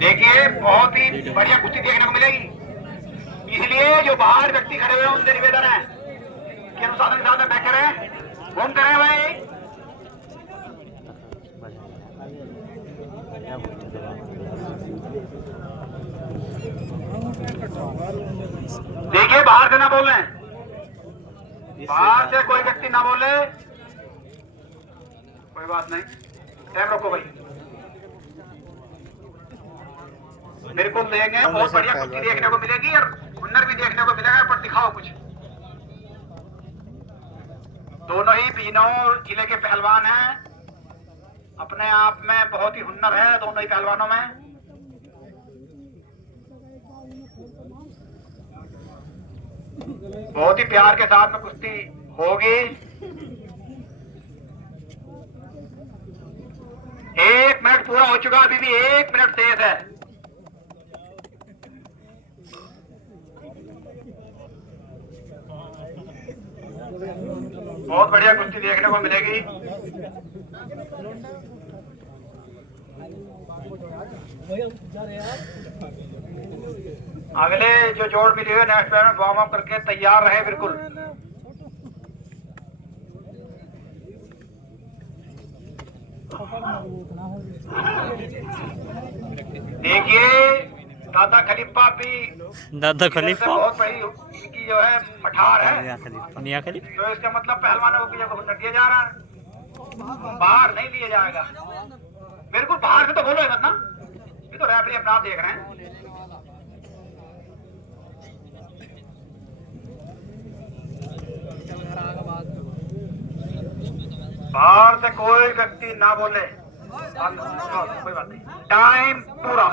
देखिए बहुत ही बढ़िया कुश्ती देखने को मिलेगी, इसलिए जो बाहर व्यक्ति खड़े हुए हैं उनसे निवेदन है कि अनुशासन के साथ में बैठ करें, घूम करें भाई। देखिए बाहर से ना बोल रहे हैं, बाहर से कोई व्यक्ति ना बोले, कोई बात नहीं, टाइम रोको भाई। बिल्कुल लेंगे, बहुत बढ़िया कुश्ती देखने को मिलेगी और हुनर भी देखने को मिलेगा, पर दिखाओ कुछ। दोनों ही बिजनौर जिले के पहलवान हैं, अपने आप में बहुत ही हुनर है दोनों ही पहलवानों में। बहुत ही प्यार के साथ में कुश्ती होगी। 1 मिनट पूरा हो चुका, अभी भी 1 मिनट शेष है। बहुत बढ़िया कुश्ती देखने को मिलेगी। अगले जो जोड़ मिली है नेक्स्ट में वार्म अप करके तैयार रहे बिल्कुल। देखिए दादा खलीफा भी, दादा खलीफा बहुत बड़ी इनकी जो है मठार है, मियां खलीफा। तो इसका मतलब पहलवानों को को हुनर दिया जा रहा है, बाहर नहीं लिया जाएगा। बिल्कुल बाहर से तो बोलो मत ना, ये तो रेफरी अपना आप देख रहे हैं। बाहर से कोई व्यक्ति ना बोले, कोई बात नहीं, टाइम पूरा।